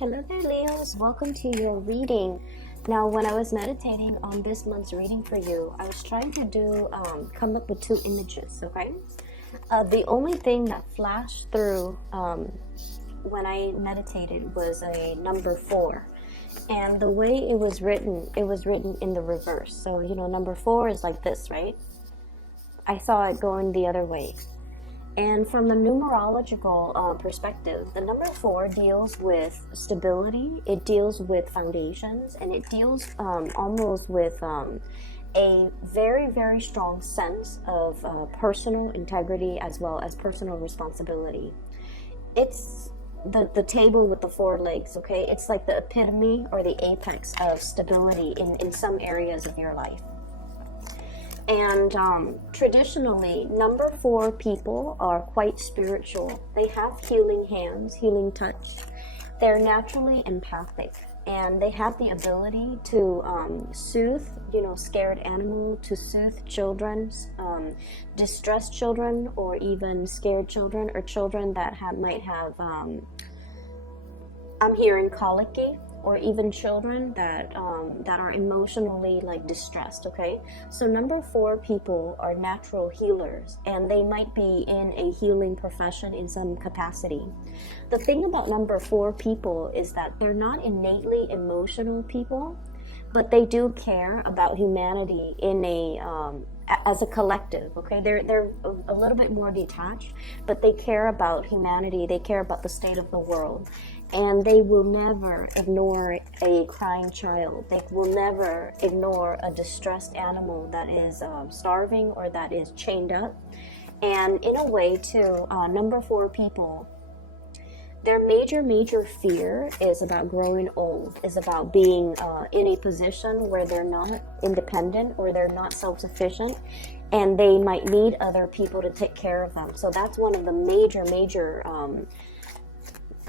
Hello there, Leos. Welcome to your reading. Now, when I was meditating on this month's reading for you, I was trying to come up with two images, okay? The only thing that flashed through when I meditated was a number 4. And the way it was written in the reverse. So, number 4 is like this, right? I saw it going the other way. And from the numerological perspective, the number 4 deals with stability, it deals with foundations, and it deals almost with a very, very strong sense of personal integrity as well as personal responsibility. It's the table with the 4 legs, okay? It's like the epitome or the apex of stability in some areas of your life. And traditionally, number 4 people are quite spiritual. They have healing hands, healing touch. They're naturally empathic, and they have the ability to soothe, scared animal, to soothe children, distressed children, or even scared children, or children that might have, I'm hearing colicky, or even children that are emotionally distressed, okay? So number 4 people are natural healers, and they might be in a healing profession in some capacity. The thing about number 4 people is that they're not innately emotional people, but they do care about humanity in as a collective, okay? They're a little bit more detached, but they care about humanity, they care about the state of the world. And they will never ignore a crying child. They will never ignore a distressed animal that is starving or that is chained up. And in a way, too, number 4 people, their major fear is about growing old, is about being in a position where they're not independent or they're not self-sufficient, and they might need other people to take care of them. So that's one of the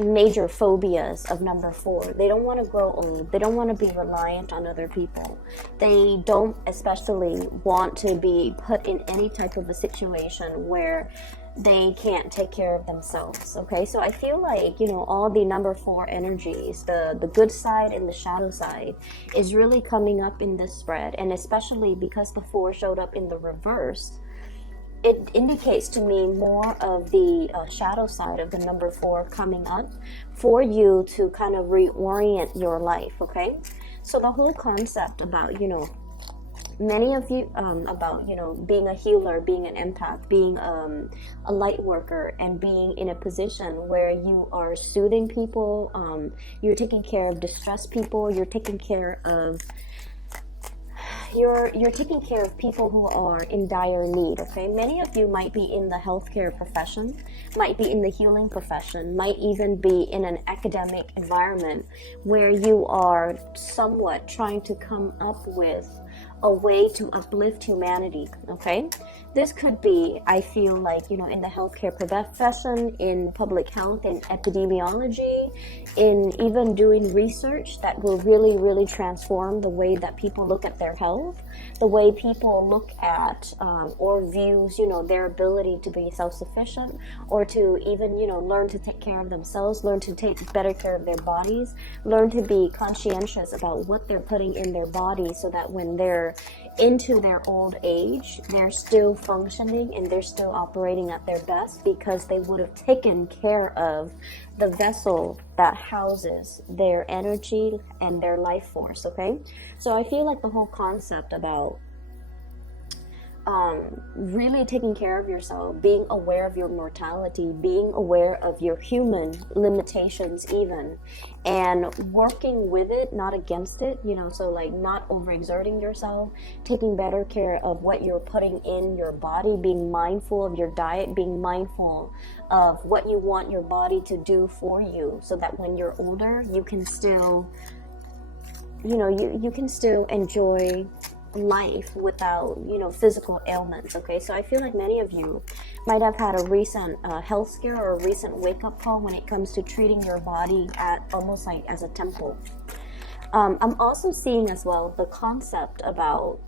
major phobias of number 4. They don't want to grow old. They don't want to be reliant on other people. They don't especially want to be put in any type of a situation where they can't take care of themselves, okay? So I feel like, all the number 4 energies, the good side and the shadow side, is really coming up in this spread. And especially because the 4 showed up in the reverse, it indicates to me more of the shadow side of the number 4 coming up for you to kind of reorient your life, okay? So the whole concept about, many of you, about, being a healer, being an empath, being a light worker, and being in a position where you are soothing people, you're taking care of distressed people, you're taking care of you're taking care of people who are in dire need, okay? Many of you might be in the healthcare profession, might be in the healing profession, might even be in an academic environment where you are somewhat trying to come up with a way to uplift humanity, okay? This could be, I feel like, in the healthcare profession, in public health, in epidemiology, in even doing research that will really, really transform the way that people look at their health, the way people look at or views, their ability to be self-sufficient, or to even, learn to take care of themselves, learn to take better care of their bodies, learn to be conscientious about what they're putting in their body so that when they're into their old age, they're still functioning and they're still operating at their best because they would have taken care of the vessel that houses their energy and their life force, okay? So I feel like the whole concept about really taking care of yourself, being aware of your mortality, being aware of your human limitations even, and working with it, not against it, so not overexerting yourself, taking better care of what you're putting in your body, being mindful of your diet, being mindful of what you want your body to do for you, so that when you're older, you can still, you can still enjoy life without physical ailments, okay? So I feel like many of you might have had a recent health scare or a recent wake-up call when it comes to treating your body at almost like as a temple. I'm also seeing as well the concept about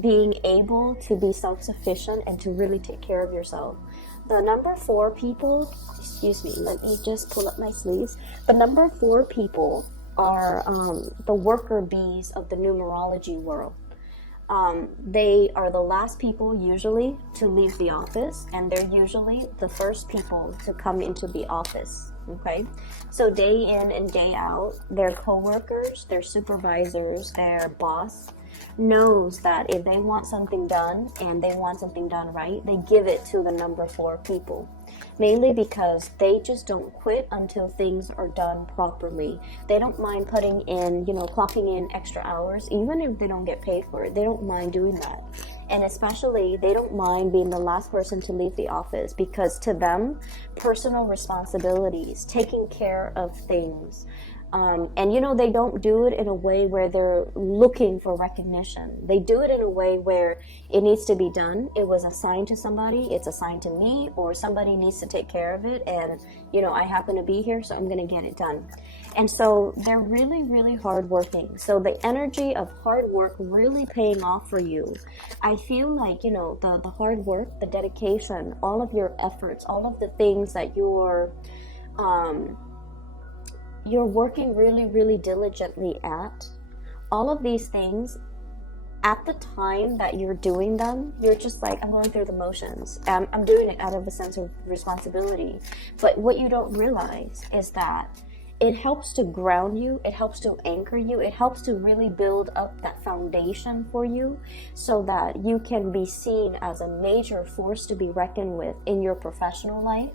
being able to be self-sufficient and to really take care of yourself. The number 4 people, excuse me, let me just pull up my sleeves. The number 4 people are the worker bees of the numerology world. They are the last people usually to leave the office, and they're usually the first people to come into the office. Okay, so day in and day out, their coworkers, their supervisors, their boss knows that if they want something done and they want something done right, they give it to the number 4 people. Mainly because they just don't quit until things are done properly. They don't mind putting in, clocking in extra hours, even if they don't get paid for it. They don't mind doing that. And especially, they don't mind being the last person to leave the office, because to them, personal responsibilities, taking care of things, and they don't do it in a way where they're looking for recognition. They do it in a way where it needs to be done. It was assigned to somebody, it's assigned to me, or somebody needs to take care of it, and I happen to be here, so I'm going to get it done. And so they're really, really hardworking. So the energy of hard work really paying off for you. I feel like, the hard work, the dedication, all of your efforts, all of the things that you're working really, really diligently at, all of these things, at the time that you're doing them, you're just like, I'm going through the motions. I'm doing it out of a sense of responsibility. But what you don't realize is that it helps to ground you, it helps to anchor you, it helps to really build up that foundation for you so that you can be seen as a major force to be reckoned with in your professional life.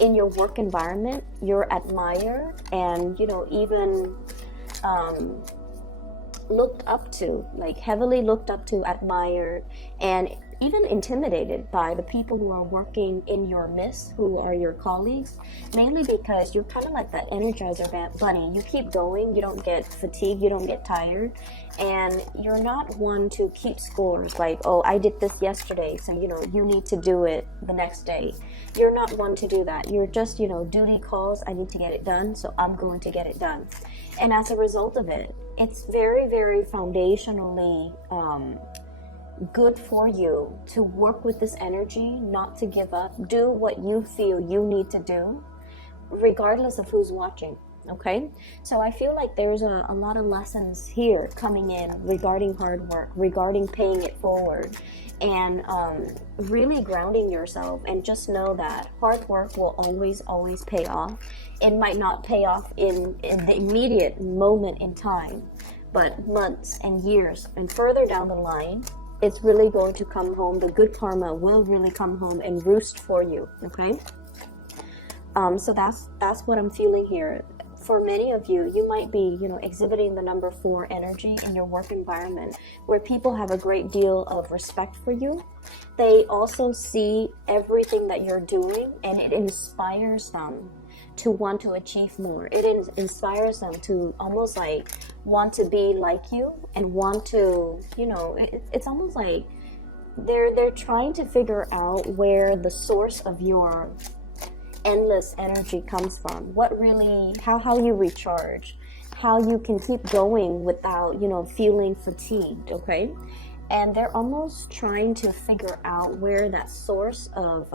In your work environment, you're admired and, even looked up to, like heavily looked up to, admired, and even intimidated by the people who are working in your midst, who are your colleagues, mainly because you're kind of like that Energizer bunny. You keep going, you don't get fatigued, you don't get tired, and you're not one to keep scores like, oh, I did this yesterday, so you need to do it the next day. You're not one to do that. You're just, duty calls, I need to get it done, so I'm going to get it done. And as a result of it, it's very, very foundationally good for you to work with this energy, not to give up, do what you feel you need to do, regardless of who's watching. Okay, so I feel like there's a lot of lessons here coming in regarding hard work, regarding paying it forward, and really grounding yourself. And just know that hard work will always pay off. It might not pay off in the immediate moment in time, but months and years and further down the line, it's really going to come home. The good karma will really come home and roost for you. Okay, so that's what I'm feeling here. For many of you, you might be, exhibiting the number 4 energy in your work environment, where people have a great deal of respect for you. They also see everything that you're doing, and it inspires them to want to achieve more. It inspires them to almost like want to be like you and want to, it's almost like they're trying to figure out where the source of your endless energy comes from, what really, how you recharge, how you can keep going without, feeling fatigued. Okay, and they're almost trying to figure out where that source of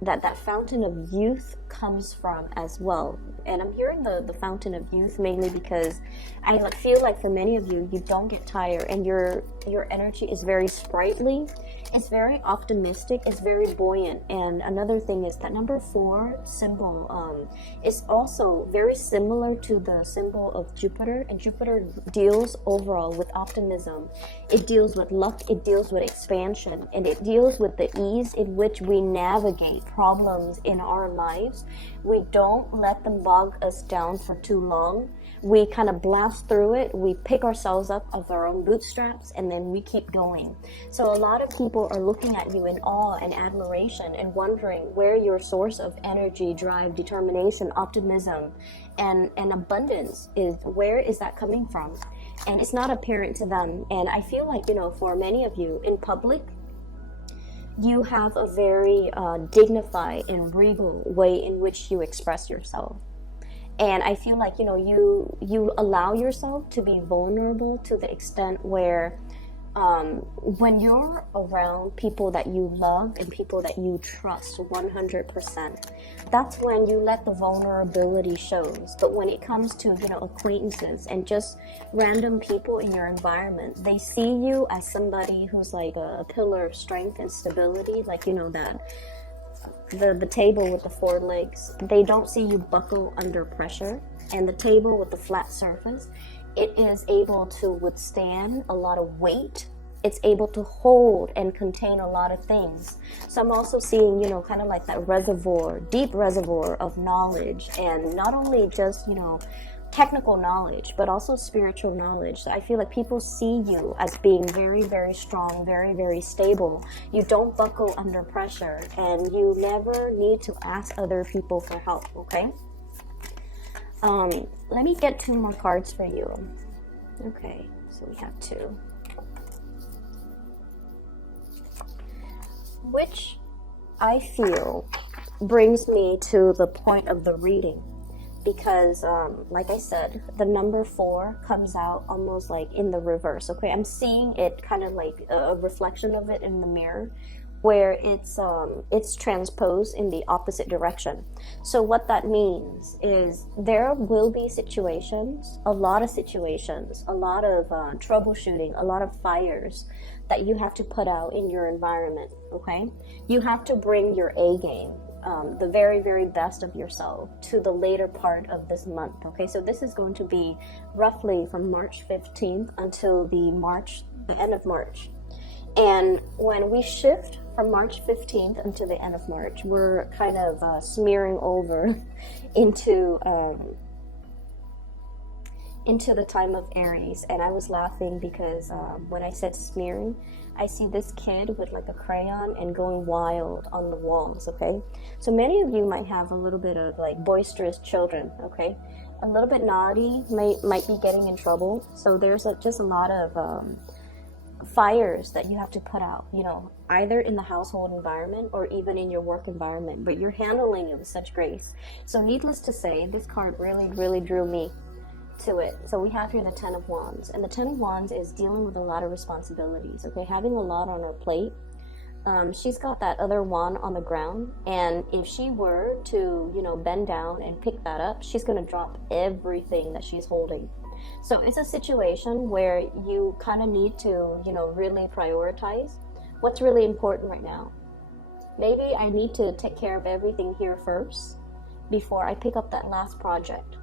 that fountain of youth comes from as well. And I'm hearing the fountain of youth mainly because I feel like for many of you, you don't get tired, and your energy is very sprightly, it's very optimistic, it's very buoyant. And another thing is that number 4 symbol is also very similar to the symbol of Jupiter, and Jupiter deals overall with optimism. It deals with luck, it deals with expansion, and it deals with the ease in which we navigate problems in our lives. We don't let them bog us down for too long. We kind of blast through it. We pick ourselves up of our own bootstraps, and then we keep going. So a lot of people are looking at you in awe and admiration and wondering where your source of energy, drive, determination, optimism, and abundance is. Where is that coming from? And it's not apparent to them. And I feel like, for many of you in public, you have a very dignified and regal way in which you express yourself. And I feel like, you allow yourself to be vulnerable to the extent where When you're around people that you love and people that you trust 100%, that's when you let the vulnerability shows. But when it comes to, acquaintances and just random people in your environment, they see you as somebody who's like a pillar of strength and stability, like, that the table with the four legs. They don't see you buckle under pressure. And the table with the flat surface, it is able to withstand a lot of weight. It's able to hold and contain a lot of things. So I'm also seeing, kind of like that reservoir, deep reservoir of knowledge, and not only just, technical knowledge, but also spiritual knowledge. So I feel like people see you as being very, very strong, very, very stable. You don't buckle under pressure, and you never need to ask other people for help, okay? Let me get 2 more cards for you. Okay, so we have 2. Which I feel brings me to the point of the reading, because like I said, the number 4 comes out almost like in the reverse. Okay, I'm seeing it kind of like a reflection of it in the mirror, where it's transposed in the opposite direction. So what that means is there will be situations, a lot of troubleshooting, a lot of fires that you have to put out in your environment, okay? You have to bring your A game, the very, very best of yourself to the later part of this month, okay? So this is going to be roughly from March 15th until the end of March. And when we shift from March 15th until the end of March, we're kind of smearing over into the time of Aries. And I was laughing because when I said smearing, I see this kid with like a crayon and going wild on the walls, okay? So many of you might have a little bit of like boisterous children, okay? A little bit naughty, might be getting in trouble. So there's just a lot of fires that you have to put out, either in the household environment or even in your work environment, but you're handling it with such grace. So needless to say, this card really, really drew me to it. So we have here the 10 of Wands, and the 10 of Wands is dealing with a lot of responsibilities, okay, having a lot on her plate. She's got that other wand on the ground, and if she were to, bend down and pick that up, she's going to drop everything that she's holding. So it's a situation where you kind of need to, really prioritize what's really important right now. Maybe I need to take care of everything here first before I pick up that last project.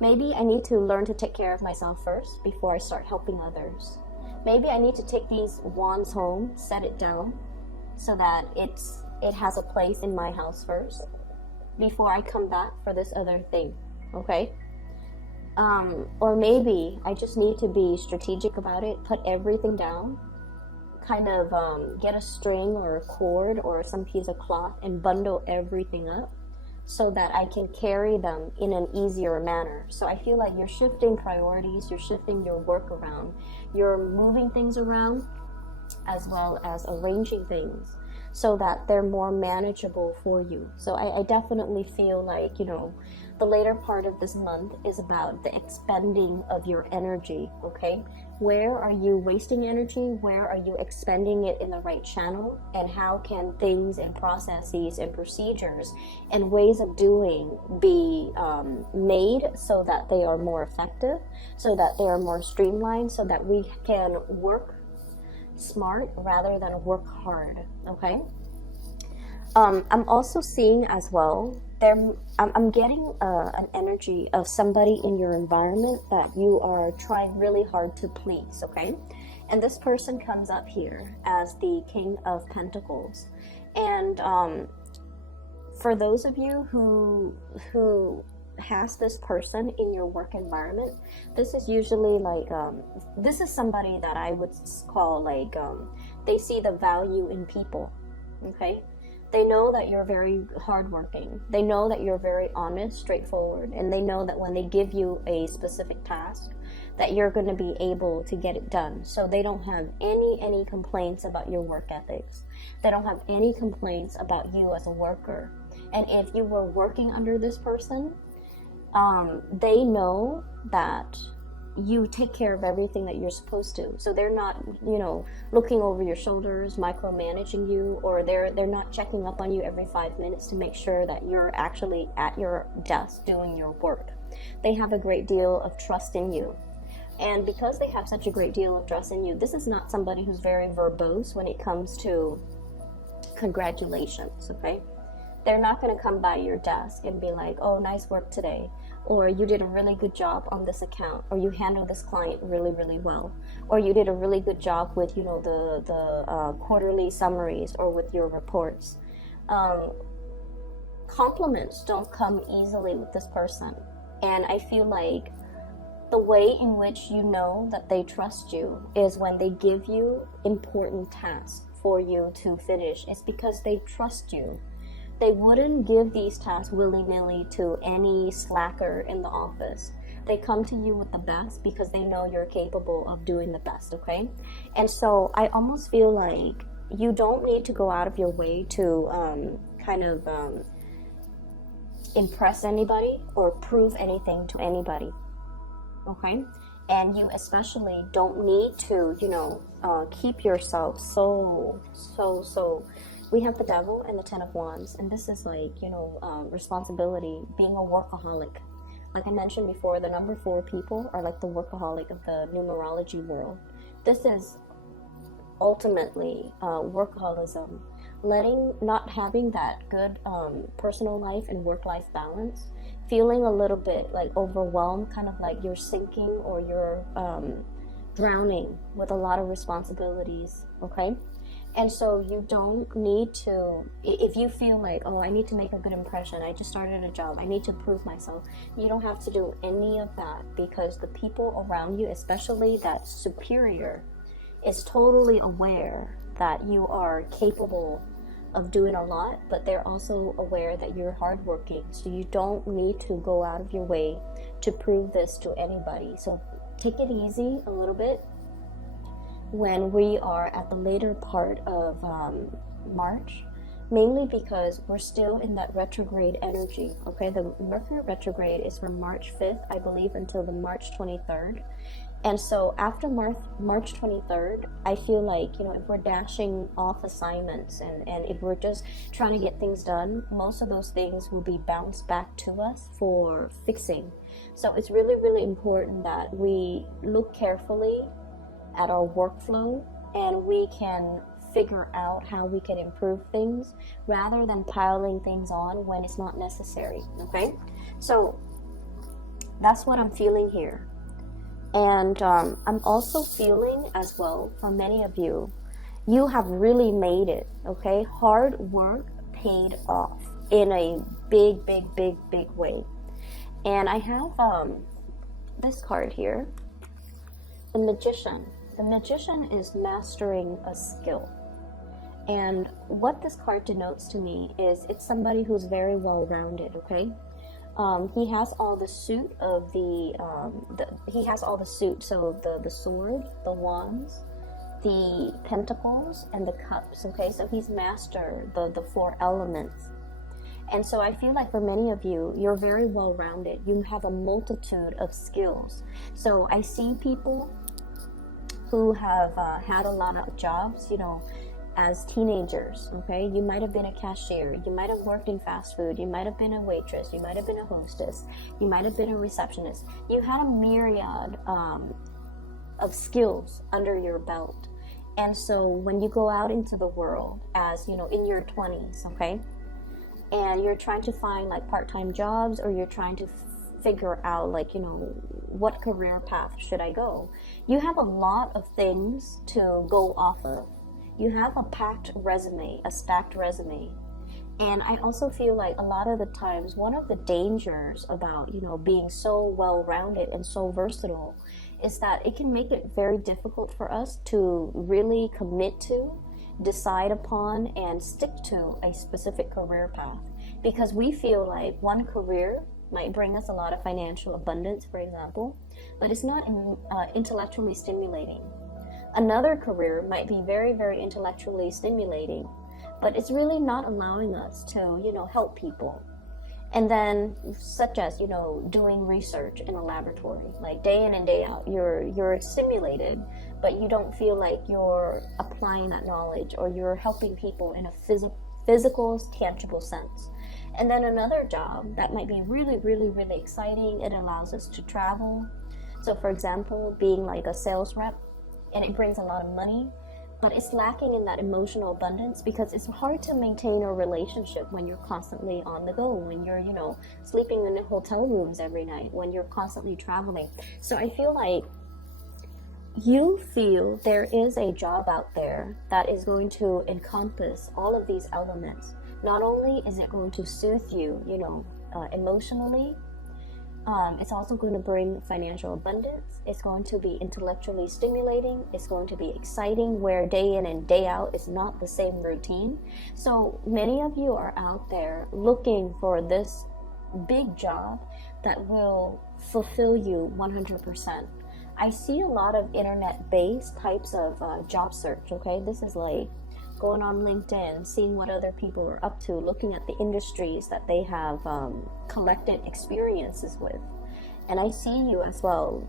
Maybe I need to learn to take care of myself first before I start helping others. Maybe I need to take these wands home, set it down so that it has a place in my house first before I come back for this other thing, okay? Or maybe I just need to be strategic about it, put everything down, kind of get a string or a cord or some piece of cloth and bundle everything up so that I can carry them in an easier manner. So I feel like you're shifting priorities, you're shifting your work around, you're moving things around as well as arranging things so that they're more manageable for you. So I definitely feel like, the later part of this month is about the expending of your energy, okay? Where are you wasting energy? Where are you expending it in the right channel? And how can things and processes and procedures and ways of doing be made so that they are more effective, so that they are more streamlined, so that we can work smart rather than work hard, okay? I'm also seeing as well, I'm getting an energy of somebody in your environment that you are trying really hard to please, okay? And this person comes up here as the King of Pentacles. And for those of you who has this person in your work environment, this is usually like, this is somebody that I would call like, they see the value in people, okay? They know that you're very hardworking. They know that you're very honest, straightforward, and they know that when they give you a specific task, that you're going to be able to get it done. So they don't have any complaints about your work ethics. They don't have any complaints about you as a worker. And if you were working under this person, they know that you take care of everything that you're supposed to. So they're not, looking over your shoulders, micromanaging you, or they're not checking up on you every 5 minutes to make sure that you're actually at your desk doing your work. They have a great deal of trust in you. And because they have such a great deal of trust in you, this is not somebody who's very verbose when it comes to congratulations, okay? They're not going to come by your desk and be like, oh, nice work today, or you did a really good job on this account, or you handled this client really, really well, or you did a really good job with, the quarterly summaries or with your reports. Compliments don't come easily with this person. And I feel like the way in which you know that they trust you is when they give you important tasks for you to finish. It's because they trust you. They wouldn't give these tasks willy-nilly to any slacker in the office. They come to you with the best because they know you're capable of doing the best, okay? And so I almost feel like you don't need to go out of your way to impress anybody or prove anything to anybody. Okay, and you especially don't need to, keep yourself so. We have the devil and the 10 of wands, and this is like, responsibility, being a workaholic. Like I mentioned before, the number 4 people are like the workaholic of the numerology world. This is ultimately workaholism, not having that good personal life and work-life balance, feeling a little bit like overwhelmed, kind of like you're sinking or you're drowning with a lot of responsibilities, okay? And so you don't need to, if you feel like, oh, I need to make a good impression, I just started a job, I need to prove myself, you don't have to do any of that, because the people around you, especially that superior, is totally aware that you are capable of doing a lot, but they're also aware that you're hardworking. So you don't need to go out of your way to prove this to anybody. So take it easy a little bit when we are at the later part of March, mainly because we're still in that retrograde energy. Okay, the Mercury retrograde is from March 5th, I believe, until the March 23rd. And so after March 23rd, I feel like, if we're dashing off assignments and if we're just trying to get things done, most of those things will be bounced back to us for fixing. So it's really, really important that we look carefully at our workflow and we can figure out how we can improve things rather than piling things on when it's not necessary, okay? So that's what I'm feeling here. And I'm also feeling as well, for many of you, you have really made it, okay? Hard work paid off in a big, big, big, big way. And I have this card here, the Magician. The Magician is mastering a skill. And what this card denotes to me is it's somebody who's very well-rounded, okay? He has all the suit of he has all the suit, so the sword, the wands, the pentacles, and the cups, okay? So he's mastered the 4 elements. And so I feel like for many of you, you're very well-rounded. You have a multitude of skills. So I see people who have had a lot of jobs, as teenagers, okay? You might have been a cashier, you might have worked in fast food, you might have been a waitress, you might have been a hostess, you might have been a receptionist. You had a myriad of skills under your belt. And so when you go out into the world as, in your 20s, okay? And you're trying to find like part-time jobs, or you're trying to figure out like, what career path should I go? You have a lot of things to go off of. You have a packed resume, a stacked resume. And I also feel like a lot of the times, one of the dangers about, being so well-rounded and so versatile is that it can make it very difficult for us to really commit to, decide upon, and stick to a specific career path. Because we feel like one career might bring us a lot of financial abundance, for example, but it's not intellectually stimulating. Another career might be very, very intellectually stimulating, but it's really not allowing us to, help people. And then, such as, doing research in a laboratory, like day in and day out, you're stimulated, but you don't feel like you're applying that knowledge or you're helping people in a physical, tangible sense. And then another job that might be really, really, really exciting. It allows us to travel. So, for example, being like a sales rep, and it brings a lot of money, but it's lacking in that emotional abundance because it's hard to maintain a relationship when you're constantly on the go, when you're, sleeping in hotel rooms every night, when you're constantly traveling. So I feel like you feel there is a job out there that is going to encompass all of these elements. Not only is it going to soothe you, emotionally, it's also going to bring financial abundance. It's going to be intellectually stimulating. It's going to be exciting, where day in and day out is not the same routine. So many of you are out there looking for this big job that will fulfill you 100%. I see a lot of internet-based types of job search, okay? This is like going on LinkedIn, seeing what other people are up to, looking at the industries that they have collected experiences with. And I see you as well,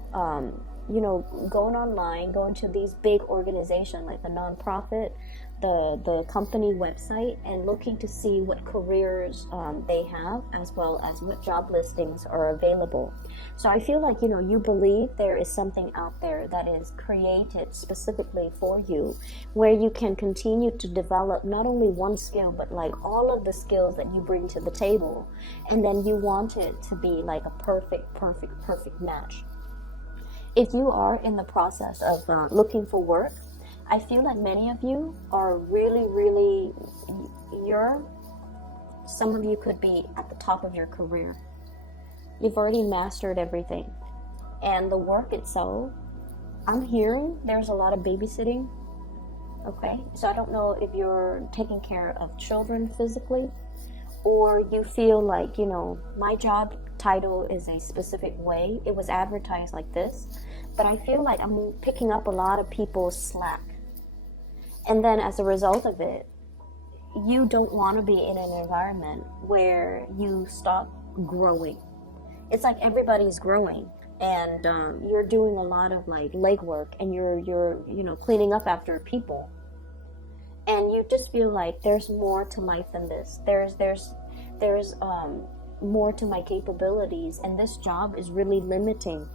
going online, going to these big organizations like the nonprofit, the company website, and looking to see what careers they have, as well as what job listings are available. So I feel like, you believe there is something out there that is created specifically for you, where you can continue to develop not only one skill, but like all of the skills that you bring to the table. And then you want it to be like a perfect match. If you are in the process of looking for work, I feel like many of you are really, really, some of you could be at the top of your career. You've already mastered everything. And the work itself, I'm hearing there's a lot of babysitting. Okay, so I don't know if you're taking care of children physically, or you feel like, my job title is a specific way. It was advertised like this, but I feel like I'm picking up a lot of people's slack. And then as a result of it, you don't want to be in an environment where you stop growing. It's like everybody's growing, and you're doing a lot of like legwork, and you're cleaning up after people, and you just feel like there's more to life than this. There's more to my capabilities, and this job is really limiting,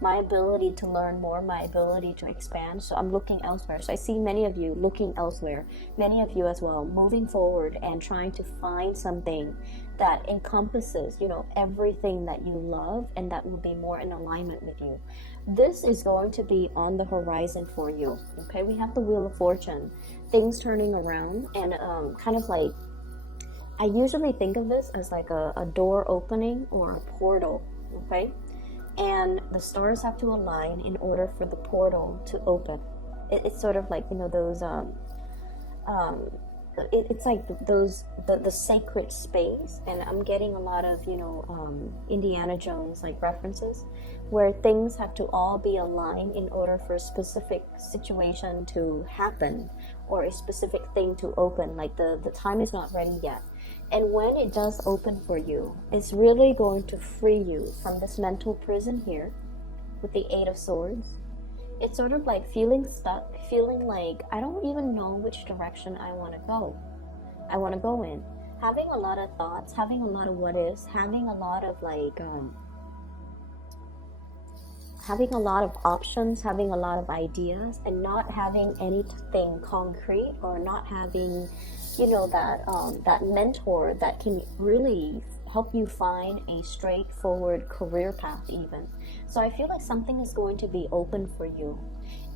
my ability to learn more, my ability to expand. So I'm looking elsewhere. So I see many of you looking elsewhere, many of you as well, moving forward and trying to find something that encompasses, everything that you love, and that will be more in alignment with you. This is going to be on the horizon for you. Okay, we have the Wheel of Fortune, things turning around, and kind of like, I usually think of this as like a door opening or a portal. Okay, and the stars have to align in order for the portal to open. It's sort of like, those it's like the sacred space, and I'm getting a lot of Indiana Jones like references, where things have to all be aligned in order for a specific situation to happen, or a specific thing to open. Like the time is not ready yet. And when it does open for you, it's really going to free you from this mental prison here with the Eight of Swords. It's sort of like feeling stuck, feeling like I don't even know which direction I want to go in. Having a lot of thoughts, having a lot of what ifs, having a lot of like, having a lot of options, having a lot of ideas, and not having anything concrete, or not having, that mentor that can really help you find a straightforward career path even. So I feel like something is going to be open for you.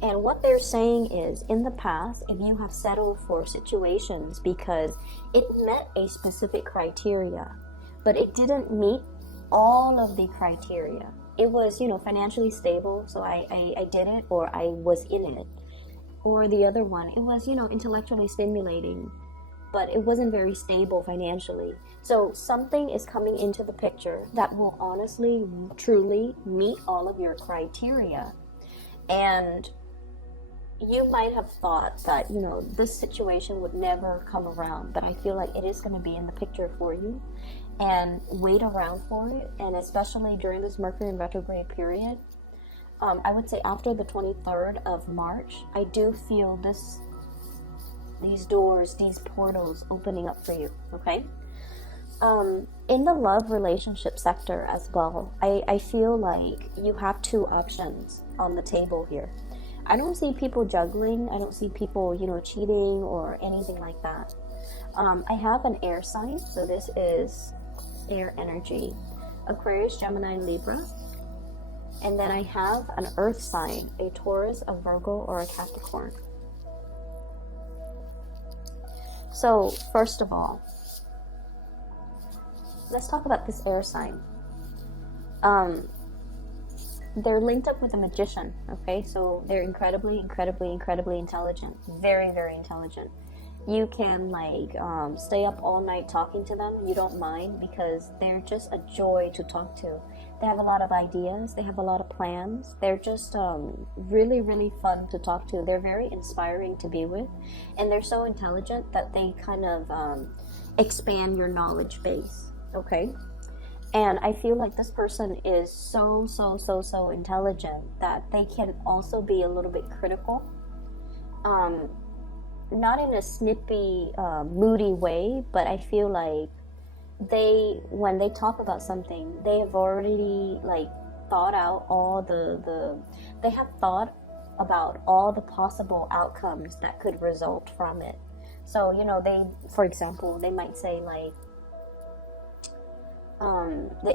And what they're saying is, in the past, if you have settled for situations because it met a specific criteria, but it didn't meet all of the criteria. It was, financially stable, so I did it, or I was in it. Or the other one, it was, intellectually stimulating, but it wasn't very stable financially. So something is coming into the picture that will honestly, truly meet all of your criteria. And you might have thought that, this situation would never come around, but I feel like it is going to be in the picture for you. and wait around for it. And especially during this Mercury in retrograde period, I would say after the 23rd of March, I do feel these doors, these portals opening up for you, okay? In the love relationship sector as well, I feel like you have two options on the table here. I don't see people juggling. I don't see people, cheating or anything like that. I have an air sign, so this is air energy. Aquarius, Gemini, Libra. And then I have an earth sign, a Taurus, a Virgo, or a Capricorn. So, first of all, let's talk about this air sign. They're linked up with a magician, okay? So they're incredibly intelligent. Very, very intelligent. You can stay up all night talking to them. You don't mind, because they're just a joy to talk to. They have a lot of ideas. They have a lot of plans. They're just really, really fun to talk to. They're very inspiring to be with. And they're so intelligent that they kind of expand your knowledge base, okay? And I feel like this person is so intelligent that they can also be a little bit critical. Not in a snippy, moody way, but I feel like when they talk about something, they have already thought out all they have thought about all the possible outcomes that could result from it. So, for example, they might say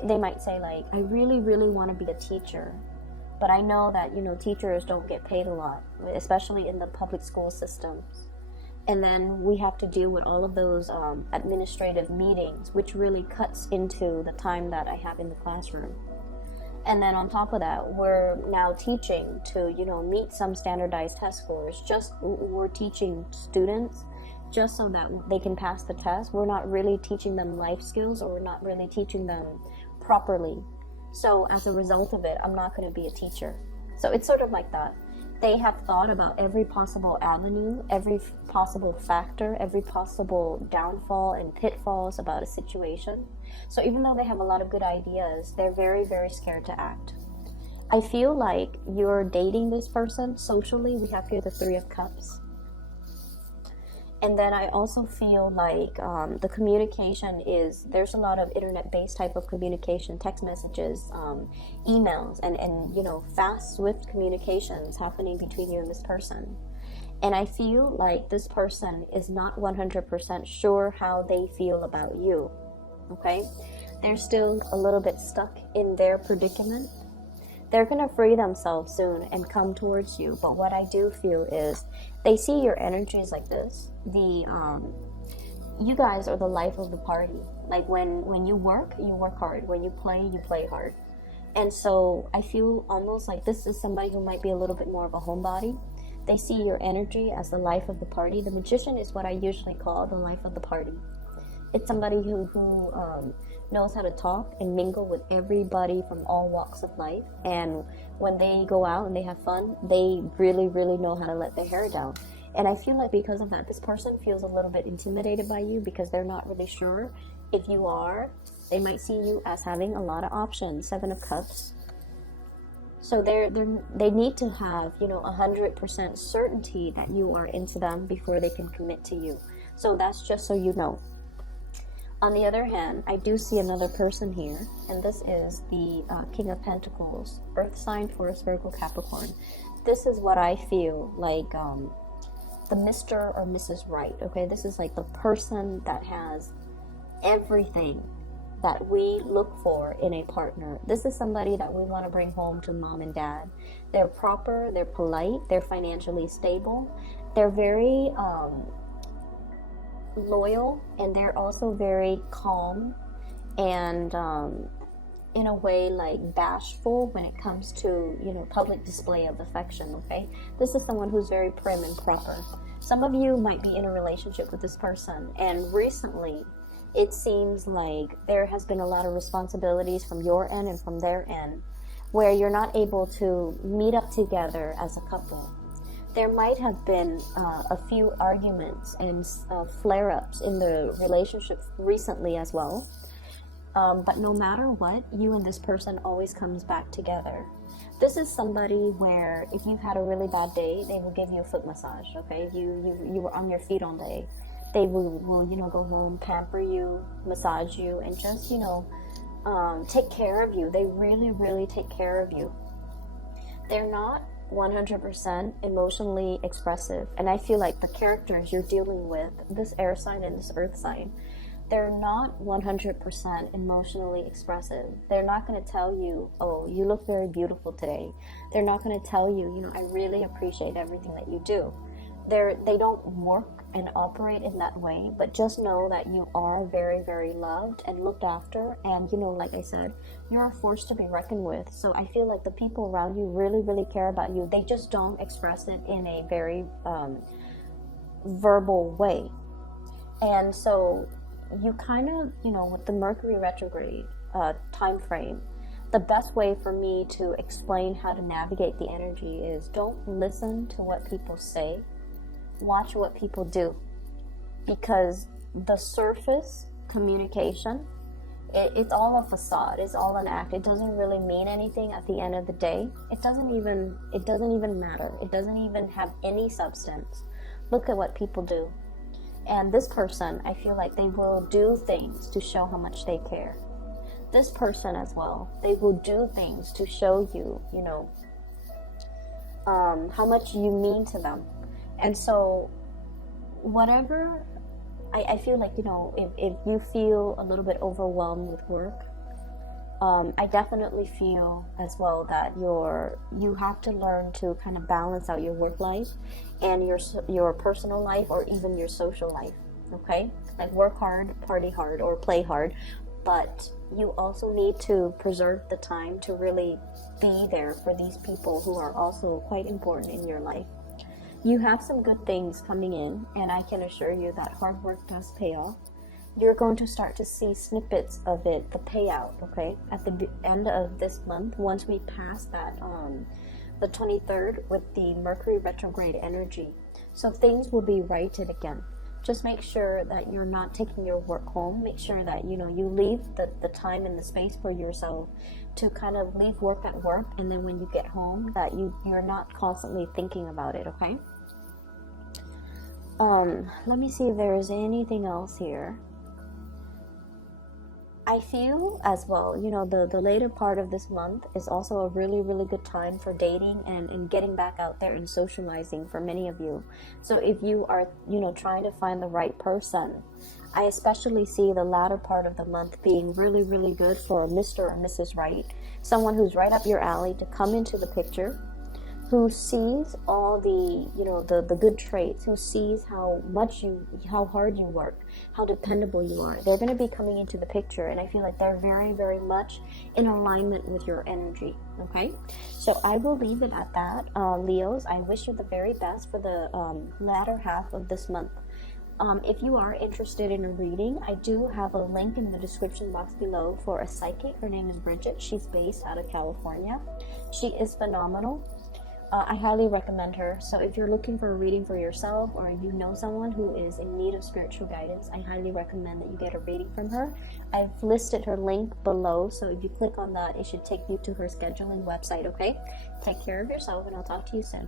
they might say I really want to be a teacher, but I know that teachers don't get paid a lot, especially in the public school systems. And then we have to deal with all of those administrative meetings, which really cuts into the time that I have in the classroom. And then on top of that, we're now teaching to meet some standardized test scores. We're teaching students just so that they can pass the test. We're not really teaching them life skills, or we're not really teaching them properly. So as a result of it, I'm not going to be a teacher. So it's sort of like that. They have thought about every possible avenue, every possible factor, every possible downfall and pitfalls about a situation. So even though they have a lot of good ideas, they're very, very scared to act. I feel like you're dating this person socially. We have here the Three of Cups. And then I also feel like the communication there's a lot of internet-based type of communication, text messages, emails, and fast, swift communications happening between you and this person. And I feel like this person is not 100% sure how they feel about you, okay? They're still a little bit stuck in their predicament. They're going to free themselves soon and come towards you. But what I do feel is they see your energies like this. You guys are the life of the party. Like when you work hard. When you play hard. And so I feel almost like this is somebody who might be a little bit more of a homebody. They see your energy as the life of the party. The magician is what I usually call the life of the party. It's somebody who knows how to talk and mingle with everybody from all walks of life. And when they go out and they have fun, they really, really know how to let their hair down. And I feel like because of that, this person feels a little bit intimidated by you, because they're not really sure if you are. They might see you as having a lot of options. Seven of Cups. So they need to have 100% certainty that you are into them before they can commit to you. So that's just so you know. On the other hand, I do see another person here, and this is the King of Pentacles, Earth sign, Taurus, Virgo, Capricorn. This is what I feel like the Mr. or Mrs. Right, okay? This is like the person that has everything that we look for in a partner. This is somebody that we want to bring home to mom and dad. They're proper, they're polite, they're financially stable, they're very loyal, and they're also very calm and in a way bashful when it comes to public display of affection. Okay, this is someone who's very prim and proper. Some of you might be in a relationship with this person, and recently it seems like there has been a lot of responsibilities from your end and from their end where you're not able to meet up together as a couple. There might have been a few arguments and flare-ups in the relationship recently as well. But no matter what, you and this person always comes back together. This is somebody where if you've had a really bad day, they will give you a foot massage. Okay, you were on your feet all day. They will go home, pamper you, massage you, and just take care of you. They really, really take care of you. They're not 100% emotionally expressive, and I feel like the characters you're dealing with, this air sign and this earth sign, they're not 100% emotionally expressive. They're not going to tell you, oh, you look very beautiful today. They're not going to tell you, I really appreciate everything that you do. They don't work and operate in that way, but just know that you are very, very loved and looked after, and like I said, you're a force to be reckoned with. So I feel like the people around you really, really care about you. They just don't express it in a very verbal way. And so you kind of, with the Mercury retrograde time frame, the best way for me to explain how to navigate the energy is don't listen to what people say. Watch what people do, because the surface communication, it's all a facade, it's all an act. It doesn't really mean anything at the end of the day. It doesn't even matter. It doesn't even have any substance. Look at what people do. And this person, I feel like they will do things to show how much they care. This person as well, they will do things to show you, how much you mean to them. And so whatever, I feel like, if you feel a little bit overwhelmed with work, I definitely feel as well that you have to learn to kind of balance out your work life and your personal life, or even your social life, okay? Like work hard, party hard, or play hard, but you also need to preserve the time to really be there for these people who are also quite important in your life. You have some good things coming in, and I can assure you that hard work does pay off. You're going to start to see snippets of it, the payout, okay, at the end of this month, once we pass that, the 23rd, with the Mercury retrograde energy. So things will be righted again. Just make sure that you're not taking your work home. Make sure that, you leave the time and the space for yourself to kind of leave work at work, and then when you get home, that you're not constantly thinking about it, okay? Let me see if there is anything else here. I feel as well, the later part of this month is also a really, really good time for dating and getting back out there and socializing for many of you. So if you are, trying to find the right person, I especially see the latter part of the month being really, really good for Mr. or Mrs. Right. Someone who's right up your alley to come into the picture, who sees all the good traits, who sees how hard you work, how dependable you are. They're going to be coming into the picture, and I feel like they're very, very much in alignment with your energy, okay? So I will leave it at that. Leos, I wish you the very best for the latter half of this month. If you are interested in a reading, I do have a link in the description box below for a psychic. Her name is Bridget. She's based out of California. She is phenomenal. I highly recommend her. So if you're looking for a reading for yourself, or you know someone who is in need of spiritual guidance, I highly recommend that you get a reading from her. I've listed her link below, so if you click on that, it should take you to her scheduling website, okay? Take care of yourself, and I'll talk to you soon.